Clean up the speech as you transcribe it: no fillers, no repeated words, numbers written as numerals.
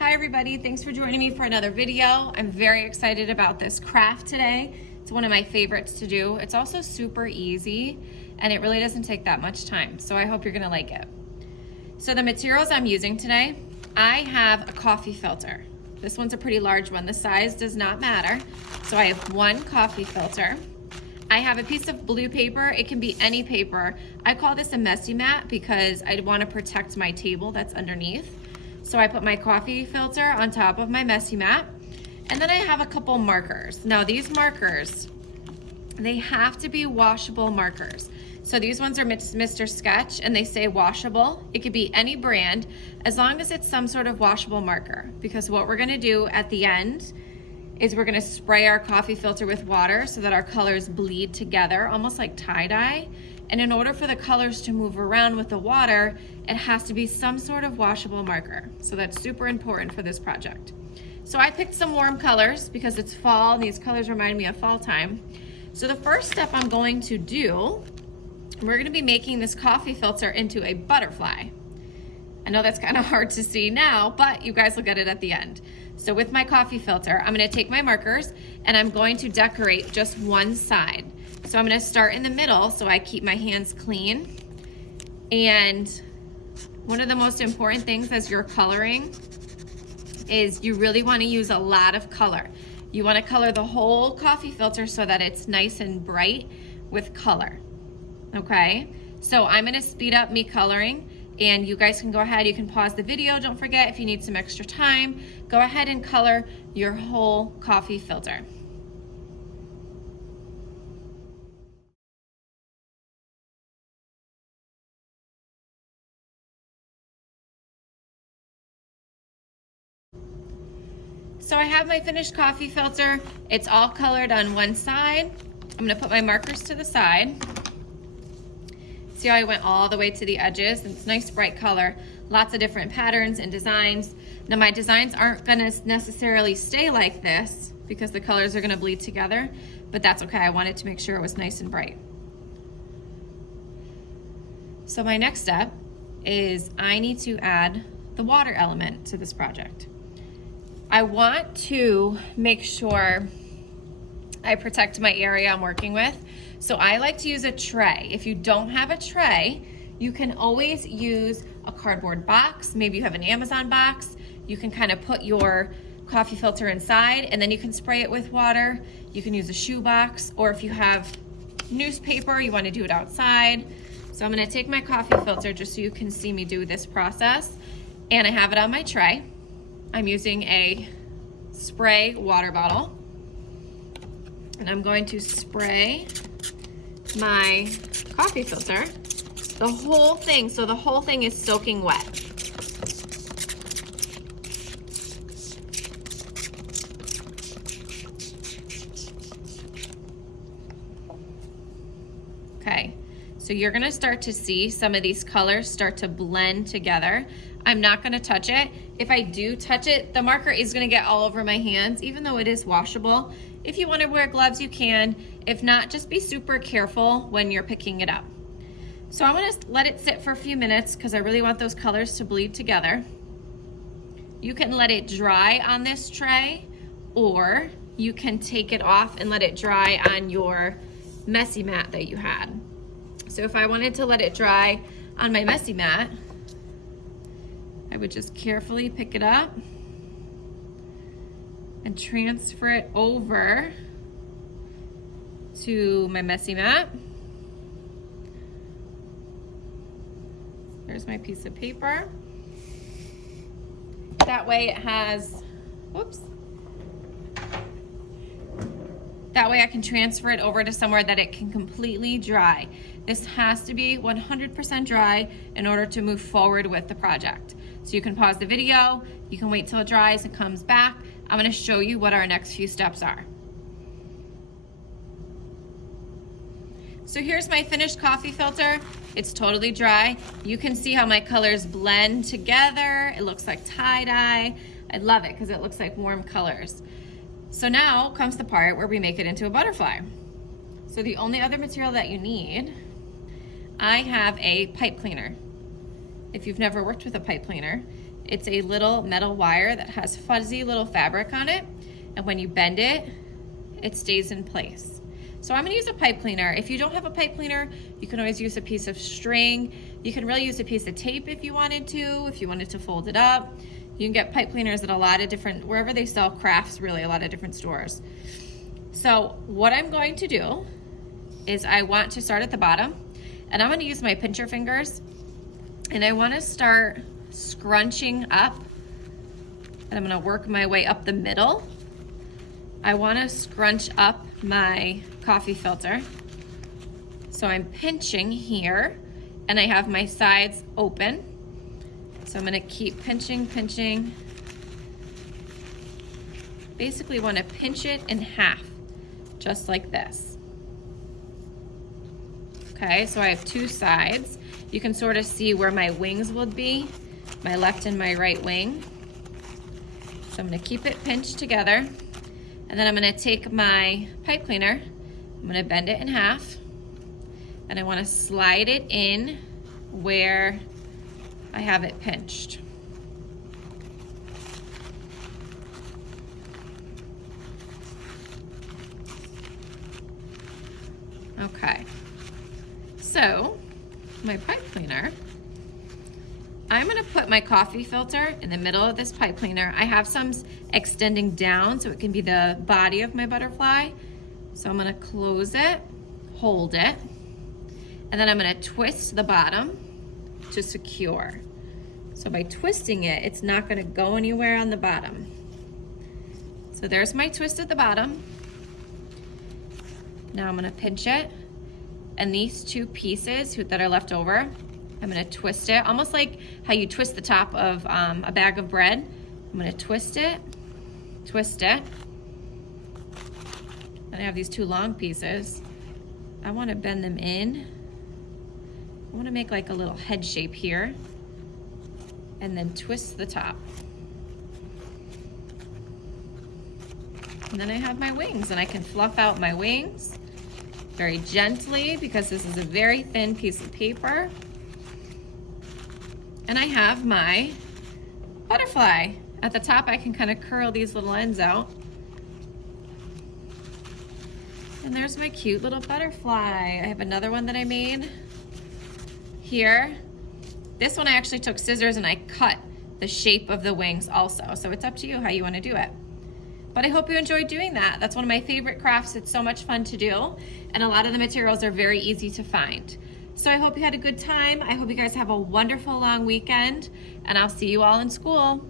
Hi everybody, thanks for joining me for another video. I'm very excited about this craft today. It's one of my favorites to do. It's also super easy and it really doesn't take that much time, so I hope you're gonna like it. So the materials I'm using today, I have a coffee filter. This one's a pretty large one. The size does not matter. So I have one coffee filter. I have a piece of blue paper. It can be any paper. I call this a messy mat because I want to protect my table that's underneath. So I put my coffee filter on top of my messy mat. And then I have a couple markers. Now these markers, they have to be washable markers. So these ones are Mr. Sketch and they say washable. It could be any brand as long as it's some sort of washable marker, because what we're gonna do at the end is we're gonna spray our coffee filter with water so that our colors bleed together, almost like tie-dye. And in order for the colors to move around with the water, it has to be some sort of washable marker. So that's super important for this project. So I picked some warm colors because it's fall and these colors remind me of fall time. So the first step I'm going to do, we're gonna be making this coffee filter into a butterfly. I know that's kind of hard to see now, but you guys will get it at the end. So with my coffee filter, I'm gonna take my markers and I'm going to decorate just one side. So I'm gonna start in the middle so I keep my hands clean. And one of the most important things as you're coloring is you really wanna use a lot of color. You wanna color the whole coffee filter so that it's nice and bright with color, okay? So I'm gonna speed up me coloring and you guys can go ahead, you can pause the video. Don't forget, if you need some extra time, go ahead and color your whole coffee filter. So I have my finished coffee filter. It's all colored on one side. I'm gonna put my markers to the side. See how I went all the way to the edges? It's nice bright color, lots of different patterns and designs. Now my designs aren't gonna necessarily stay like this because the colors are gonna bleed together, but that's okay. I wanted to make sure it was nice and bright. So my next step is I need to add the water element to this project. I want to make sure I protect my area I'm working with. So I like to use a tray. If you don't have a tray, you can always use a cardboard box. Maybe you have an Amazon box. You can kind of put your coffee filter inside and then you can spray it with water. You can use a shoe box, or if you have newspaper, you want to do it outside. So I'm going to take my coffee filter just so you can see me do this process, and I have it on my tray. I'm using a spray water bottle and I'm going to spray my coffee filter, the whole thing, so the whole thing is soaking wet. Okay, so you're gonna start to see some of these colors start to blend together. I'm not gonna touch it. If I do touch it, the marker is gonna get all over my hands, even though it is washable. If you wanna wear gloves, you can. If not, just be super careful when you're picking it up. So I'm gonna let it sit for a few minutes because I really want those colors to bleed together. You can let it dry on this tray, or you can take it off and let it dry on your messy mat that you had. So if I wanted to let it dry on my messy mat, I would just carefully pick it up and transfer it over to my messy mat. There's my piece of paper. That way it has, whoops. That way I can transfer it over to somewhere that it can completely dry. This has to be 100% dry in order to move forward with the project. So you can pause the video, you can wait till it dries and comes back. I'm gonna show you what our next few steps are. So here's my finished coffee filter. It's totally dry. You can see how my colors blend together. It looks like tie-dye. I love it because it looks like warm colors. So now comes the part where we make it into a butterfly. So the only other material that you need, I have a pipe cleaner. If you've never worked with a pipe cleaner, It's a little metal wire that has fuzzy little fabric on it, and when you bend it, it stays in place. So I'm gonna use a pipe cleaner. If you don't have a pipe cleaner, you can always use a piece of string. You can really use a piece of tape if you wanted to fold it up. You can get pipe cleaners at a lot of different, wherever they sell crafts, really a lot of different stores. So what I'm going to do is I want to start at the bottom, and I'm gonna use my pincher fingers, and I wanna start scrunching up, and I'm gonna work my way up the middle. I wanna scrunch up my coffee filter. So I'm pinching here, and I have my sides open. So I'm gonna keep pinching. Basically wanna pinch it in half, just like this. Okay, so I have two sides. You can sort of see where my wings would be, my left and my right wing. So I'm gonna keep it pinched together, and then I'm gonna take my pipe cleaner, I'm gonna bend it in half, and I wanna slide it in where I have it pinched. Okay, so my pipe cleaner, I'm gonna put my coffee filter in the middle of this pipe cleaner. I have some extending down so it can be the body of my butterfly. So I'm gonna close it, hold it, and then I'm gonna twist the bottom to secure. So by twisting it, it's not gonna go anywhere on the bottom. So there's my twist at the bottom. Now I'm gonna pinch it, and these two pieces that are left over, I'm gonna twist it, almost like how you twist the top of a bag of bread. I'm gonna twist it. And I have these two long pieces. I wanna bend them in. I wanna make like a little head shape here, and then twist the top. And then I have my wings, and I can fluff out my wings very gently because this is a very thin piece of paper. And I have my butterfly. At the top, I can kind of curl these little ends out. And there's my cute little butterfly. I have another one that I made here. This one I actually took scissors and I cut the shape of the wings also. So it's up to you how you want to do it. But I hope you enjoyed doing that. That's one of my favorite crafts. It's so much fun to do. And a lot of the materials are very easy to find. So I hope you had a good time. I hope you guys have a wonderful long weekend, and I'll see you all in school.